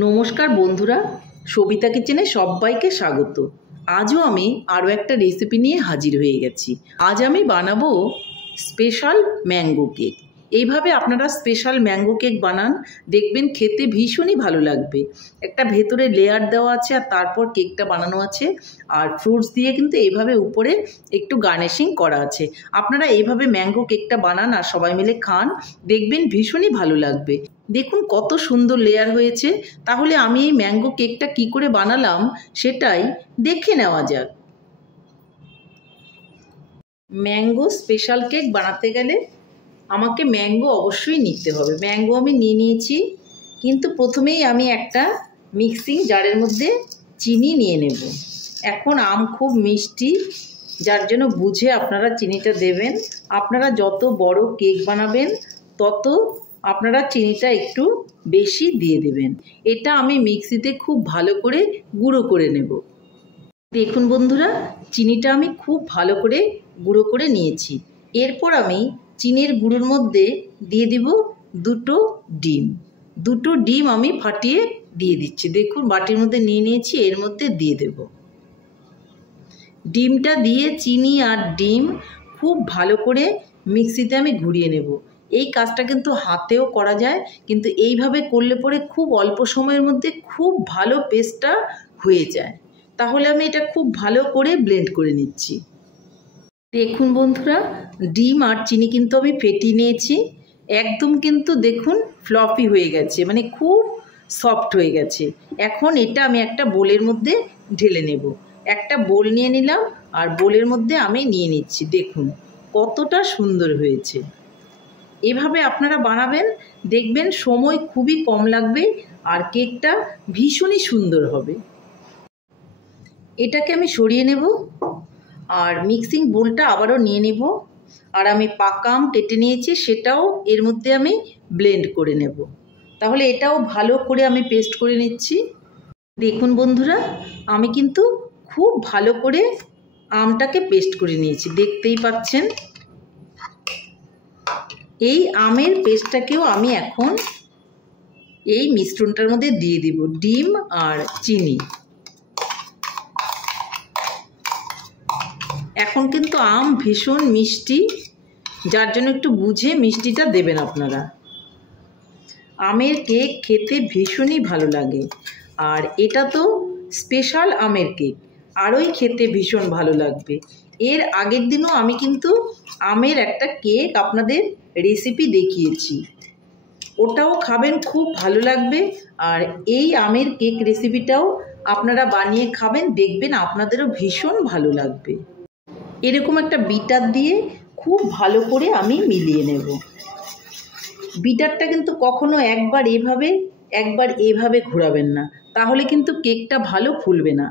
নমস্কার বন্ধুরা, সবিতা কিচেনে সবাইকে স্বাগত। আজও আমি আরও একটা রেসিপি নিয়ে হাজির হয়ে গেছি। আজ আমি বানাবো স্পেশাল ম্যাঙ্গো কেক। এইভাবে আপনারা স্পেশাল ম্যাঙ্গো কেক বানান, দেখবেন খেতে ভীষণই ভালো লাগবে। একটা ভেতরে লেয়ার দেওয়া আছে আর তারপর কেকটা বানানো আছে, আর ফ্রুটস দিয়ে কিন্তু এইভাবে উপরে একটু গার্নিশিং করা আছে। আপনারা এইভাবে ম্যাঙ্গো কেকটা বানান আর সবাই মিলে খান, দেখবেন ভীষণই ভালো লাগবে। দেখুন কত সুন্দর লেয়ার হয়েছে। তাহলে আমি এই ম্যাঙ্গো কেকটা কি করে বানালাম সেটাই দেখে নেওয়া যাক। ম্যাঙ্গো স্পেশাল কেক বানাতে গেলে আমাকে ম্যাঙ্গো অবশ্যই নিতে হবে। ম্যাঙ্গো আমি নিয়ে নিয়েছি, কিন্তু প্রথমেই আমি একটা মিক্সিং জারের মধ্যে চিনি নিয়ে নেব। এখন আম খুব মিষ্টি, যার জন্য বুঝে আপনারা চিনিটা দেবেন। আপনারা যত বড় কেক বানাবেন তত আপনারা চিনিটা একটু বেশি দিয়ে দেবেন। এটা আমি মিক্সিতে খুব ভালো করে গুঁড়ো করে নেব। দেখুন বন্ধুরা, চিনিটা আমি খুব ভালো করে গুঁড়ো করে নিয়েছি। এরপর আমি চিনির গুঁড়োর মধ্যে দিয়ে দিব দুটো ডিম আমি ফাটিয়ে দিয়ে দিচ্ছি। দেখুন বাটির মধ্যে নিয়ে নিয়েছি, এর মধ্যে দিয়ে দেব। ডিমটা দিয়ে চিনি আর ডিম খুব ভালো করে মিক্সিতে আমি ঘুরিয়ে নেব। এই কাজটা কিন্তু হাতেও করা যায়, কিন্তু এইভাবে করলে পরে খুব অল্প সময়ের মধ্যে খুব ভালো পেস্টটা হয়ে যায়। তাহলে আমি এটা খুব ভালো করে ব্লেন্ড করে নিচ্ছি। দেখুন বন্ধুরা, ডিম আর চিনি কিন্তু আমি ফেটিয়ে নিয়েছি। একদম কিন্তু দেখুন ফ্লফি হয়ে গেছে, মানে খুব সফট হয়ে গেছে। এখন এটা আমি একটা বোলের মধ্যে ঢেলে নেব। একটা বোল নিয়ে নিলাম আর বোলের মধ্যে আমি নিয়ে নিচ্ছি। দেখুন কতটা সুন্দর হয়েছে। এভাবে আপনারা বানাবেন, দেখবেন সময় খুবই কম লাগবে আর কেকটা ভীষণই সুন্দর হবে। এটাকে আমি সরিয়ে নেব আর মিক্সিং বোলটা আবারও নিয়ে নেব। আর আমি পাকা আম কেটে নিয়েছি, সেটাও এর মধ্যে আমি ব্লেন্ড করে নেব। তাহলে এটাও ভালো করে আমি পেস্ট করে নিচ্ছি। দেখুন বন্ধুরা, আমি কিন্তু খুব ভালো করে আমটাকে পেস্ট করে নিয়েছি, দেখতেই পাচ্ছেন। এই আমের পেস্টটাকেও আমি এখন এই মিশ্রণটার মধ্যে দিয়ে দিব, ডিম আর চিনি। এখন কিন্তু আম ভীষণ মিষ্টি, যার জন্য একটু বুঝে মিষ্টিটা দেবেন আপনারা। আমের কেক খেতে ভীষণই ভালো লাগে, আর এটা তো স্পেশাল আমের কেক, আরোই খেতে ভীষণ ভালো লাগবে। এর আগের দিনও আমি কিন্তু আমের একটা কেক আপনাদের রেসিপি দেখিয়েছি, ওটাও খাবেন, খুব ভালো লাগবে। আর এই আমের কেক রেসিপিটাও আপনারা বানিয়ে খাবেন, দেখবেন আপনাদেরও ভীষণ ভালো লাগবে। এরকম একটা বিটার দিয়ে খুব ভালো করে আমি মিলিয়ে নেব। বিটারটা কিন্তু কখনো একবার এভাবে ঘোরাবেন না, তাহলে কিন্তু কেকটা ভালো ফুলবে না।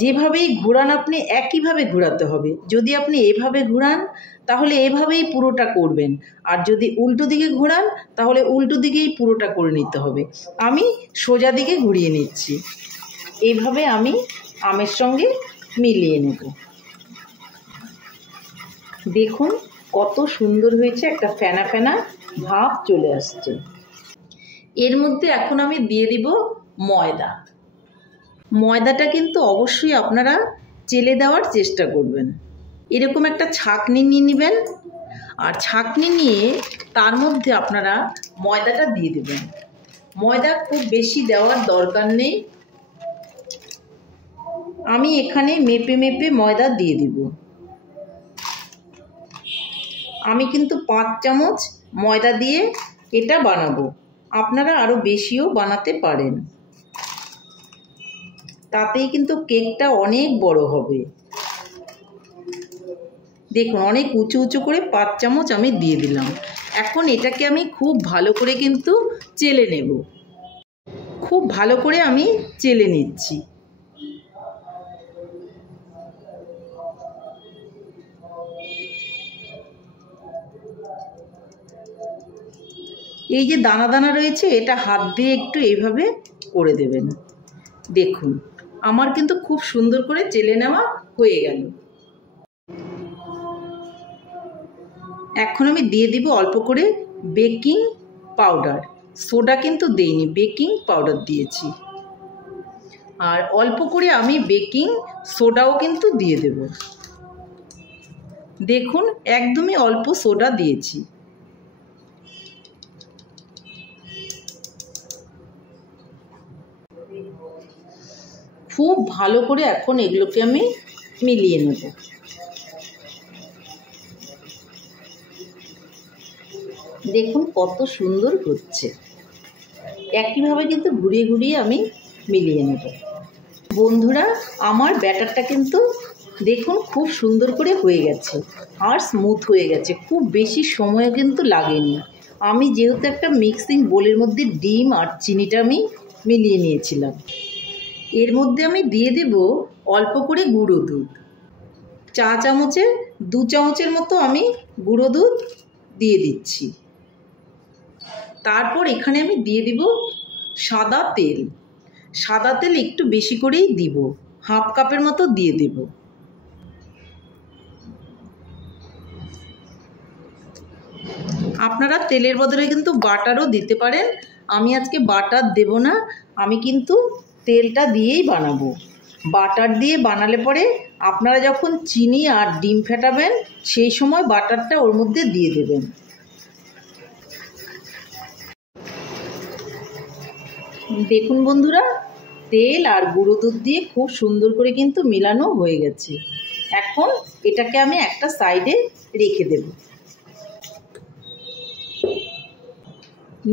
যেভাবেই ঘোরান আপনি একইভাবে ঘোরাতে হবে। যদি আপনি এভাবে ঘোরান তাহলে এভাবেই পুরোটা করবেন, আর যদি উল্টো দিকে ঘোরান তাহলে উল্টো দিকেই পুরোটা করে নিতে হবে। আমি সোজা দিকে ঘুরিয়ে নিচ্ছি। এইভাবে আমি আমের সঙ্গে মিলিয়ে নেব। দেখুন কত সুন্দর হয়েছে, একটা ফেনা ফেনা ভাব চলে আসছে। এর মধ্যে এখন আমি দিয়ে দিব ময়দা। ময়দাটা কিন্তু অবশ্যই আপনারা চেলে দেওয়ার চেষ্টা করবেন। এরকম একটা ছাঁকনি নিয়ে নেবেন, আর ছাঁকনি নিয়ে তার মধ্যে আপনারা ময়দাটা দিয়ে দেবেন। ময়দা খুব বেশি দেওয়ার দরকার নেই, আমি এখানে মেপে মেপে ময়দা দিয়ে দিব। আমি কিন্তু 5 চামচ ময়দা দিয়ে এটা বানাবো, আপনারা আরও বেশিও বানাতে পারেন, তাতেই কিন্তু কেকটা অনেক বড় হবে। দেখুন অনেক উঁচু উঁচু করে 5 চামচ আমি দিয়ে দিলাম। এখন এটাকে আমি খুব ভালো করে কিন্তু চেলে নেব। খুব ভালো করে আমি চেলে নিচ্ছি। এই যে দানা দানা রয়েছে, এটা হাত দিয়ে একটু এইভাবে করে দেবেন। দেখুন আমার কিন্তু খুব সুন্দর করে চেলে নেওয়া হয়ে গেল। এখন আমি দিয়ে দিব অল্প করে বেকিং পাউডার। সোডা কিন্তু দেইনি, বেকিং পাউডার দিয়েছি। আর অল্প করে আমি বেকিং সোডাও কিন্তু দিয়ে দেব। দেখুন একদমই অল্প সোডা দিয়েছি। খুব ভালো করে এখন এগুলোকে আমি মিলিয়ে নেব। দেখুন কত সুন্দর হচ্ছে। একইভাবে কিন্তু ঘুরিয়ে ঘুরিয়ে আমি মিলিয়ে নেব। বন্ধুরা, আমার ব্যাটারটা কিন্তু দেখুন খুব সুন্দর করে হয়ে গেছে আর স্মুথ হয়ে গেছে, খুব বেশি সময় কিন্তু লাগেনি। আমি যেহেতু একটা মিক্সিং বোলের মধ্যে ডিম আর চিনিটা আমি মিলিয়ে নিয়েছিলাম, এর মধ্যে আমি দিয়ে দেব অল্প করে গুঁড়ো দুধ। চা চামচের 2 চামচের মতো আমি গুঁড়ো দুধ দিয়ে দিচ্ছি। তারপর এখানে আমি দিয়ে দিব সাদা তেল। সাদা তেল একটু বেশি করেই দিব, 1/2 কাপের মতো দিয়ে দেব। আপনারা তেলের বদলে কিন্তু বাটারও দিতে পারেন। আমি আজকে বাটার দেব না, আমি কিন্তু তেলটা দিয়েই বানাবো। বাটার দিয়ে বানালে পরে আপনারা যখন চিনি আর ডিম ফেটাবেন সেই সময় বাটারটা ওর মধ্যে দিয়ে দেবেন। দেখুন বন্ধুরা, তেল আর গুঁড়ো দুধ দিয়ে খুব সুন্দর করে কিন্তু মেলানো হয়ে গেছে। এখন এটাকে আমি একটা সাইডে রেখে দেব।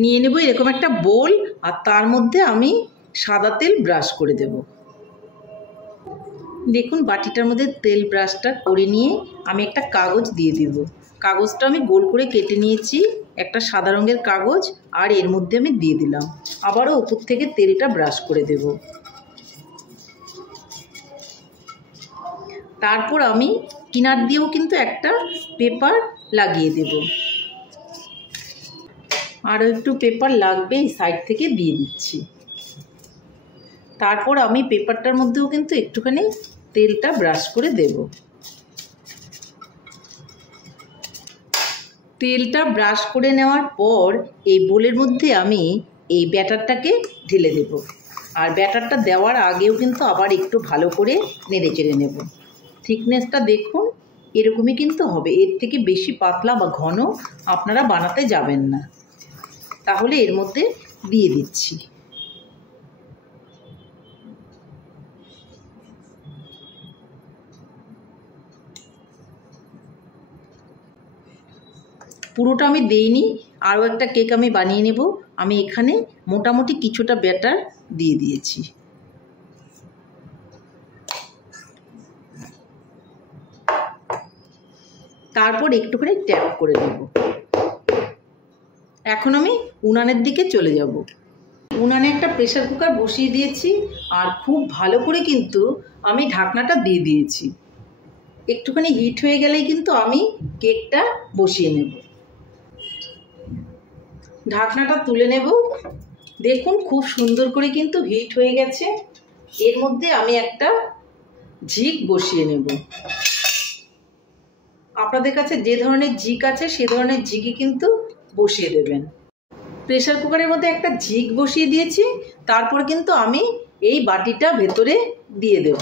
নিয়ে নেব এরকম একটা বোল, আর তার মধ্যে আমি সাদা তেল ব্রাশ করে দেব। দেখুন বাটিটার মধ্যে তেল ব্রাশটা করে নিয়ে আমি একটা কাগজ দিয়ে দেব। কাগজটা আমি গোল করে কেটে নিয়েছি, একটা সাদা রঙের কাগজ, আর এর মধ্যে আমি দিয়ে দিলাম। আবারও উপর থেকে তেলটা ব্রাশ করে দেব। তারপর আমি কিনার দিয়েও কিন্তু একটা পেপার লাগিয়ে দেব। আরও একটু পেপার লাগবে, এই সাইড থেকে দিয়ে দিচ্ছি। তারপর আমি পেপারটার মধ্যেও কিন্তু একটুখানি তেলটা ব্রাশ করে দেব। তেলটা ব্রাশ করে নেওয়ার পর এই বোলের মধ্যে আমি এই ব্যাটারটাকে ঢেলে দেব। আর ব্যাটারটা দেওয়ার আগেও কিন্তু আবার একটু ভালো করে নেড়ে চেড়ে নেব। থিকনেসটা দেখুন এরকমই কিন্তু হবে, এর থেকে বেশি পাতলা বা ঘন আপনারা বানাতে যাবেন না। তাহলে এর মধ্যে দিয়ে দিচ্ছি। পুরোটা আমি দেইনি, আরও একটা কেক আমি বানিয়ে নেব। আমি এখানে মোটামুটি কিছুটা ব্যাটার দিয়ে দিয়েছি। তারপর একটুখানি ট্যাপ করে দেব। এখন আমি উনানের দিকে চলে যাব। উনানে একটা প্রেসার কুকার বসিয়ে দিয়েছি, আর খুব ভালো করে কিন্তু আমি ঢাকনাটা দিয়ে দিয়েছি। একটুখানি হিট হয়ে গেলেই কিন্তু আমি কেকটা বসিয়ে নেব। ঢাকনাটা তুলে নেব। দেখুন খুব সুন্দর করে কিন্তু হিট হয়ে গেছে। এর মধ্যে আমি একটা ঝিক বসিয়ে নেব। আপনাদের কাছে যে ধরনের ঝিক আছে সে ধরনের ঝিকই কিন্তু বসিয়ে দেবেন। প্রেসার কুকারের মধ্যে একটা ঝিক বসিয়ে দিয়েছি। তারপর কিন্তু আমি এই বাটিটা ভেতরে দিয়ে দেব।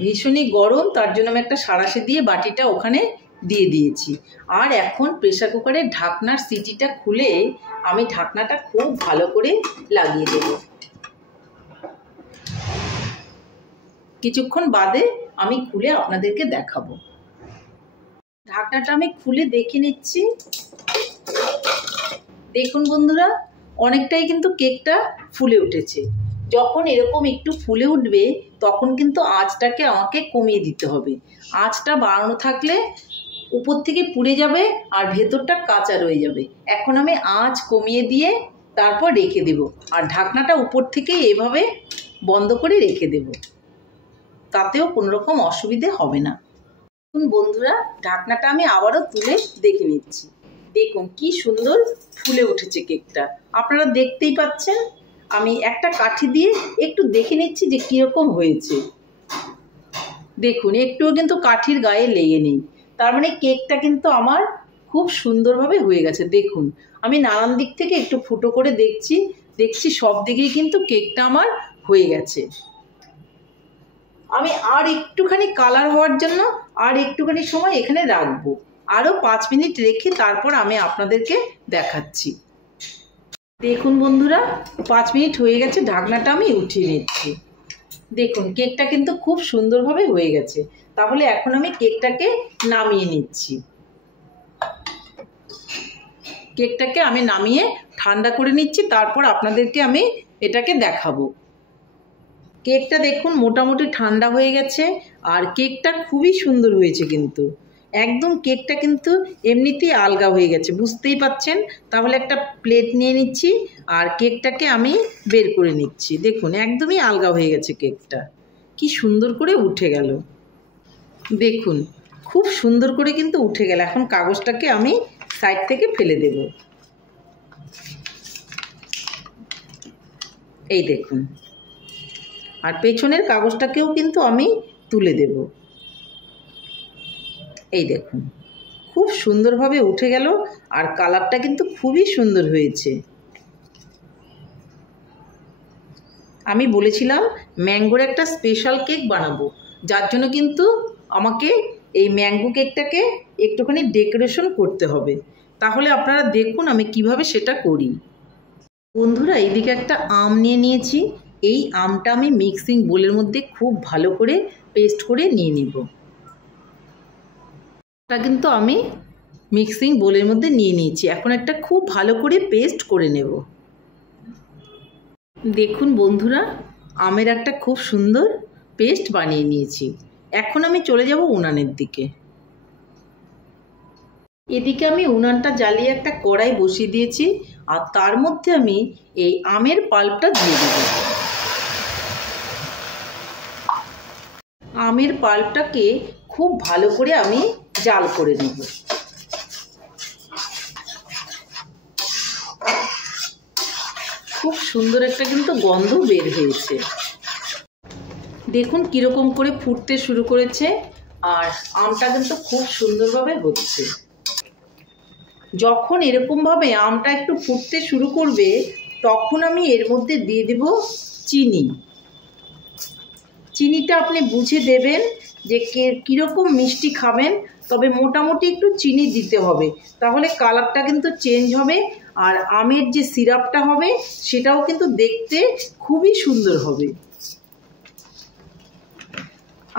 ভীষণই গরম, তার জন্য আমি একটা সাঁড়াশি দিয়ে বাটিটা ওখানে দিয়ে দিয়েছি। আর এখন প্রেসার কুকারের ঢাকনার সিটিটা খুলে আমি ঢাকনাটা খুব ভালো করে লাগিয়ে দেব। কিছুক্ষণ বাদে আমি খুলে আপনাদেরকে দেখাবো। ঢাকনাটা আমি খুলে দেখে নিচ্ছি। দেখুন বন্ধুরা, অনেকটাই কিন্তু কেকটা ফুলে উঠেছে। যখন এরকম একটু ফুলে উঠবে তখন কিন্তু আঁচটাকে আমাকে কমিয়ে দিতে হবে। আঁচটা বাড়ানো থাকলে উপর থেকে পুড়ে যাবে আর ভেতরটা কাঁচা রয়ে যাবে। এখন আমি আঁচ কমিয়ে দিয়ে তারপর রেখে দেব, আর ঢাকনাটা উপর থেকে এভাবে বন্ধ করে রেখে দেব। তাতেও কোনো রকম অসুবিধে হবে না। বন্ধুরা, ঢাকনাটা আমি আবারও তুলে দেখে নিচ্ছি। দেখুন কি সুন্দর ফুলে উঠেছে কেকটা, আপনারা দেখতেই পাচ্ছেন। আমি একটা কাঠি দিয়ে একটু দেখে নিচ্ছি যে কীরকম হয়েছে। দেখুন একটুও কিন্তু কাঠির গায়ে লেগে নেই, তার মানে কেকটা কিন্তু আমার খুব সুন্দরভাবে হয়ে গেছে। দেখুন আমি নানান দিক থেকে একটু ফুটো করে দেখছি সব দিকেই কিন্তু কেকটা আমার হয়ে গেছে। আমি আর একটুখানি কালার হওয়ার জন্য আর একটুখানি সময় এখানে রাখবো, আরও 5 মিনিট রেখে তারপর আমি আপনাদেরকে দেখাচ্ছি। দেখুন বন্ধুরা 5 মিনিট হয়ে গেছে, ঢাকনাটা আমি উঠিয়ে নিচ্ছি। দেখুন কেকটা কিন্তু খুব সুন্দরভাবে হয়ে গেছে। তাহলে এখন আমি কেকটাকে নামিয়ে নিচ্ছি। কেকটাকে আমি নামিয়ে ঠান্ডা করে নিচ্ছি, তারপর আপনাদেরকে আমি এটাকে দেখাবো। কেকটা দেখুন মোটামুটি ঠান্ডা হয়ে গেছে আর কেকটা খুবই সুন্দর হয়েছে, কিন্তু একদম কেকটা কিন্তু এমনিতেই আলগা হয়ে গেছে, বুঝতেই পাচ্ছেন। তাহলে একটা প্লেট নিয়ে নিচ্ছি আর কেকটাকে আমি বের করে নিচ্ছি। দেখুন একদমই আলগা হয়ে গেছে কেকটা, কি সুন্দর করে উঠে গেল। দেখুন খুব সুন্দর করে কিন্তু উঠে গেল। এখন কাগজটাকে আমি সাইড থেকে ফেলে দেব। এই দেখুন, আর পেছনের কাগজটাকেও কিন্তু আমি তুলে দেব। এই দেখুন খুব সুন্দরভাবে উঠে গেল আর কালারটা কিন্তু খুবই সুন্দর হয়েছে। আমি বলেছিলাম ম্যাঙ্গোর একটা স্পেশাল কেক বানাবো, যার জন্য কিন্তু আমাকে এই ম্যাঙ্গো কেকটাকে একটুখানি ডেকোরেশন করতে হবে। তাহলে আপনারা দেখুন আমি কিভাবে সেটা করি। বন্ধুরা এইদিকে একটা আম নিয়ে নিয়েছি। এই আমটা আমি মিক্সিং বোলের মধ্যে খুব ভালো করে পেস্ট করে নিয়ে নেব। এটা কিন্তু আমি মিক্সিং বোলের মধ্যে নিয়ে নিয়েছি। এখন একটা খুব ভালো করে পেস্ট করে নেব। দেখুন বন্ধুরা আমের একটা খুব সুন্দর পেস্ট বানিয়ে নিয়েছি। এখন আমি চলে যাব উনানের দিকে। এদিকে আমি উনানটা জ্বালিয়ে একটা কড়াই বসিয়ে দিয়েছি আর তার মধ্যে আমি এই আমের পাল্পটা দিয়ে দেব। আমের পাল্পটাকে খুব ভালো করে আমি জাল করে নেব। খুব সুন্দর একটা কিন্তু গন্ধ বের হয়েছে। দেখুন কীরকম করে ফুটতে শুরু করেছে আর আমটা কিন্তু খুব সুন্দরভাবে হচ্ছে। যখন এরকমভাবে আমটা একটু ফুটতে শুরু করবে তখন আমি এর মধ্যে দিয়ে দেব চিনি। চিনিটা আপনি বুঝে দেবেন যে কীরকম মিষ্টি খাবেন, তবে মোটামুটি একটু চিনি দিতে হবে, তাহলে কালারটা কিন্তু চেঞ্জ হবে আর আমের যে সিরাপটা হবে সেটাও কিন্তু দেখতে খুবই সুন্দর হবে।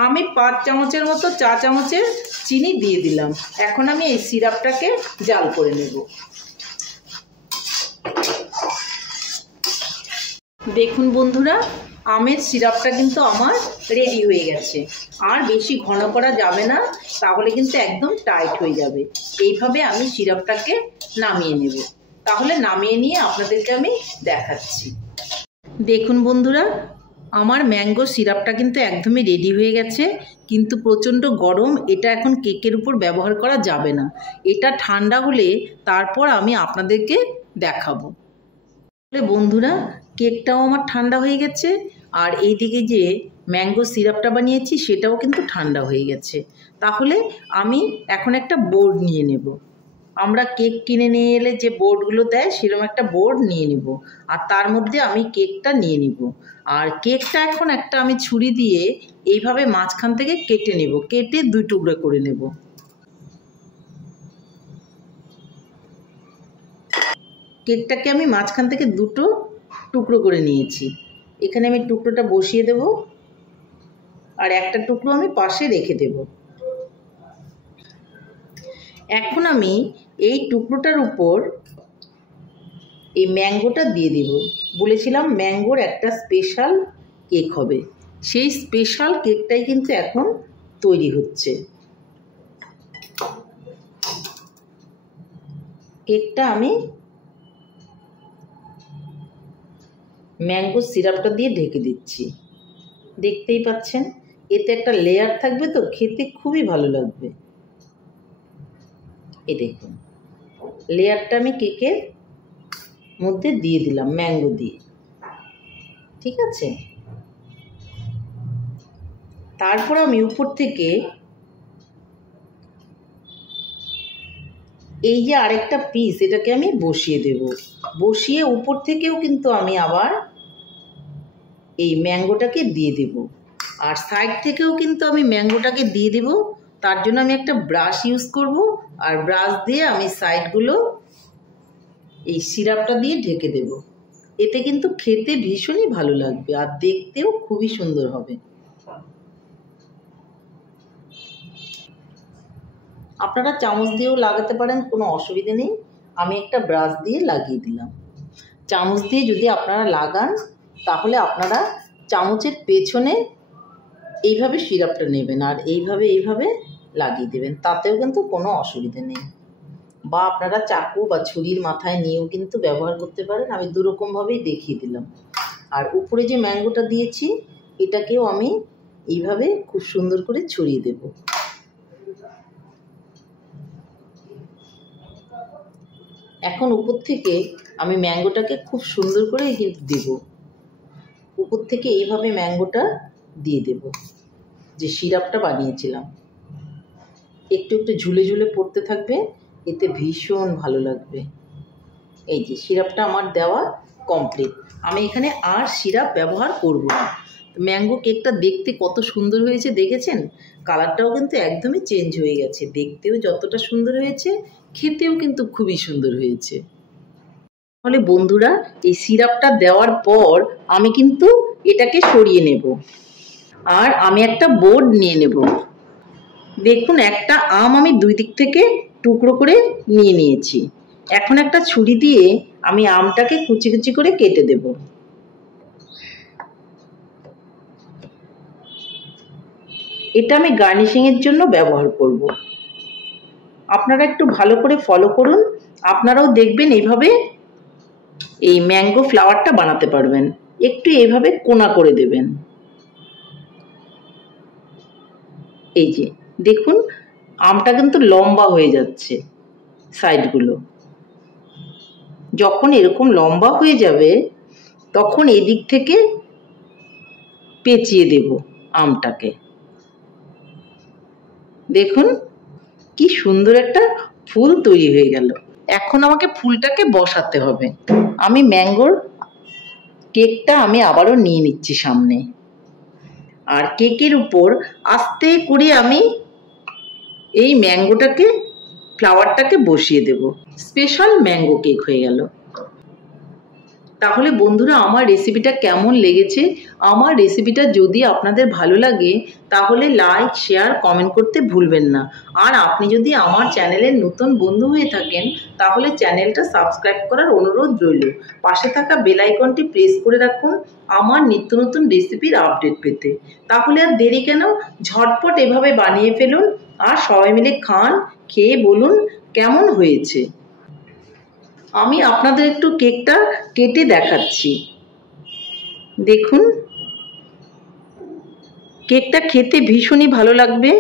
আমি 5 চামচের মতো চা চামচের চিনি দিয়ে দিলাম। এখন আমি এই সিরাপটাকে জাল করে নেব। দেখুন বন্ধুরা আমের সিরাপটা কিন্তু আমার রেডি হয়ে গেছে। আর বেশি ঘন করা যাবে না, তাহলে কিন্তু একদম টাইট হয়ে যাবে। এইভাবে আমি সিরাপটাকে নামিয়ে নেব। তাহলে নামিয়ে নিয়ে আপনাদেরকে আমি দেখাচ্ছি। দেখুন বন্ধুরা আমার ম্যাঙ্গো সিরাপটা কিন্তু একদমই রেডি হয়ে গেছে, কিন্তু প্রচণ্ড গরম, এটা এখন কেকের উপর ব্যবহার করা যাবে না। এটা ঠান্ডা হলে তারপর আমি আপনাদেরকে দেখাবো। বন্ধুরা কেকটাও আমার ঠান্ডা হয়ে গেছে আর এইদিকে যে ম্যাঙ্গো সিরাপটা বানিয়েছি সেটাও কিন্তু ঠান্ডা হয়ে গেছে। তাহলে আমি এখন একটা বোর্ড নিয়ে নেব। আমরা কেক কিনে নিয়ে এলে যে বোর্ডগুলো দেয় সেরকম একটা বোর্ড নিয়ে নেব আর তার মধ্যে আমি কেকটা নিয়ে নিব। আর কেকটা এখন একটা আমি ছুরি দিয়ে এইভাবে মাঝখান থেকে কেটে নেব, কেটে 2 টুকরো করে নেব। কেকটাকে আমি মাঝখান থেকে 2টো টুকরো করে নিয়েছি। এখানে আমি টুকরোটা বসিয়ে দেব আর একটা টুকরো আমি পাশে রেখে দেব। এখন আমি এই টুকরোটার উপর এই ম্যাঙ্গোটা দিয়ে দেব। বলেছিলাম ম্যাঙ্গোর একটা স্পেশাল কেক হবে, সেই স্পেশাল কেকটাই কিন্তু এখন তৈরি হচ্ছে। কেকটা আমি ম্যাঙ্গো সিরাপটা দিয়ে ঢেকে দিচ্ছি। দেখতেই পাচ্ছেন এতে একটা লেয়ার থাকবে, তো খেতে খুবই ভালো লাগবে। এই দেখুন লেয়ারটা আমি কেকের মধ্যে দিয়ে দিলাম ম্যাঙ্গো দিয়ে, ঠিক আছে। তারপর আমি উপর থেকে এই যে আরেকটা পিস, এটাকে আমি বসিয়ে দেব। বসিয়ে উপর থেকেও কিন্তু আমি আবার এই ম্যাঙ্গোটাকে দিয়ে দেব, আর সাইড থেকেও কিন্তু আমি ম্যাঙ্গোটাকে দিয়ে দেব। তার জন্য আমি একটা ব্রাশ ইউজ করব, আর ব্রাশ দিয়ে আমি সাইডগুলো এই সিরাপটা দিয়ে ঢেকে দেব। এতে কিন্তু খেতে ভীষণই ভালো লাগবে আর দেখতেও খুবই সুন্দর হবে। আপনারা চামচ দিয়েও লাগাতে পারেন, কোনো অসুবিধে নেই। আমি একটা ব্রাশ দিয়ে লাগিয়ে দিলাম। চামচ দিয়ে যদি আপনারা লাগান তাহলে আপনারা চামচের পেছনে এইভাবে সিরাপটা নেবেন আর এইভাবে লাগিয়ে দেবেন, তাতেও কিন্তু কোনো অসুবিধে নেই। বা আপনারা চাকু বা ছুরির মাথায় নিয়েও কিন্তু ব্যবহার করতে পারেন। আমি দুরকমভাবেই দেখিয়ে দিলাম। আর উপরে যে ম্যাঙ্গোটা দিয়েছি এটাকেও আমি এইভাবে খুব সুন্দর করে ছড়িয়ে দেব। এখন উপর থেকে আমি ম্যাঙ্গোটাকে খুব সুন্দর করে কিন্তু দেব। উপর থেকে এইভাবে ম্যাঙ্গোটা দিয়ে দেব, যে সিরাপটা বানিয়েছিলাম। একটু একটু ঝুলে ঝুলে পড়তে থাকবে, এতে ভীষণ ভালো লাগবে। এই যে সিরাপটা আমার দেওয়া কমপ্লিট। আমি এখানে আর সিরাপ ব্যবহার করব না। ম্যাঙ্গো কেকটা দেখতে কত সুন্দর হয়েছে দেখেছেন? কালারটাও কিন্তু একদমই চেঞ্জ হয়ে গেছে। দেখতেও যতটা সুন্দর হয়েছে, খেতেও কিন্তু খুবই সুন্দর হয়েছে। তাহলে বন্ধুরা, এই সিরাপটা দেওয়ার পর আমি কিন্তু এটাকে সরিয়ে নেব, আর আমি একটা বোর্ড নিয়ে নেব। দেখুন, একটা আম আমি দুই দিক থেকে টুকরো করে নিয়ে নিয়েছি। এখন একটা ছুরি দিয়ে আমি আমটাকে কুচি কুচি করে কেটে দেব। এটা আমি গার্নিশিংয়ের জন্য ব্যবহার করব। আপনারা একটু ভালো করে ফলো করুন, আপনারাও দেখবেন এইভাবে এই ম্যাঙ্গো ফ্লাওয়ারটা বানাতে পারবেন। একটু এইভাবে কোনা করে দেবেন। এই যে দেখুন, আমটা কিন্তু লম্বা হয়ে যাচ্ছে সাইডগুলো। যখন এরকম লম্বা হয়ে যাবে তখন এদিক থেকে পেঁচিয়ে দেব আমটাকে। দেখুন কি সুন্দর একটা ফুল তৈরি হয়ে গেল। এখন আমাকে ফুলটাকে বসাতে হবে। আমি ম্যাঙ্গোর কেকটা আমি আবারও নিয়ে নিচ্ছি সামনে, আর কেকের উপর আস্তে করে আমি এই ম্যাঙ্গোটাকে ফ্লাওয়ারটাকে বসিয়ে দেব। স্পেশাল ম্যাঙ্গো কেক হয়ে গেল। তাহলে বন্ধুরা, আমার রেসিপিটা কেমন লেগেছে? আমার রেসিপিটা যদি আপনাদের ভালো লাগে তাহলে লাইক, শেয়ার, কমেন্ট করতে ভুলবেন না। আর আপনি যদি আমার চ্যানেলের নতুন বন্ধু হয়ে থাকেন তাহলে চ্যানেলটা সাবস্ক্রাইব করার অনুরোধ রইল। পাশে থাকা বেল আইকনটি প্রেস করে রাখুন আমার নিত্য নতুন রেসিপির আপডেট পেতে। তাহলে আর দেরি কেন, ঝটপট এভাবে বানিয়ে ফেলুন আর সবাই মিলে খান, খেয়ে বলুন কেমন হয়েছে। আমি আপনাদের একটু কেকটা কেটে দেখাচ্ছি। দেখুন, কেকটা খেতে ভীষণই ভালো লাগবে।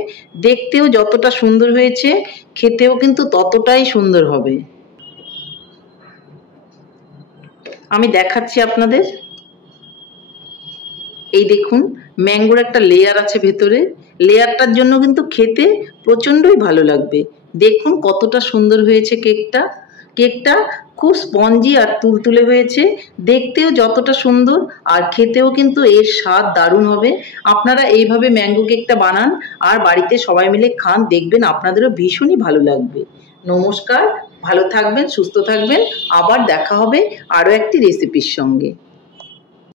দেখতেও যতটা সুন্দর হয়েছে, খেতেও কিন্তু ততটাই সুন্দর হবে। আমি দেখাচ্ছি আপনাদের। এই দেখুন, ম্যাঙ্গোর একটা লেয়ার আছে ভেতরে। লেয়ারটার জন্য কিন্তু খেতে প্রচণ্ডই ভালো লাগবে। দেখুন কতটা সুন্দর হয়েছে কেকটা। কেকটা খুব স্পঞ্জি আর তুলতুলে হয়েছে। দেখতেও যতটা সুন্দর, আর খেতেও কিন্তু এর স্বাদ দারুণ হবে। আপনারা এইভাবে ম্যাঙ্গো কেকটা বানান আর বাড়িতে সবাই মিলে খান, দেখবেন আপনাদেরও ভীষণই ভালো লাগবে। নমস্কার, ভালো থাকবেন, সুস্থ থাকবেন। আবার দেখা হবে আরও একটি রেসিপির সঙ্গে।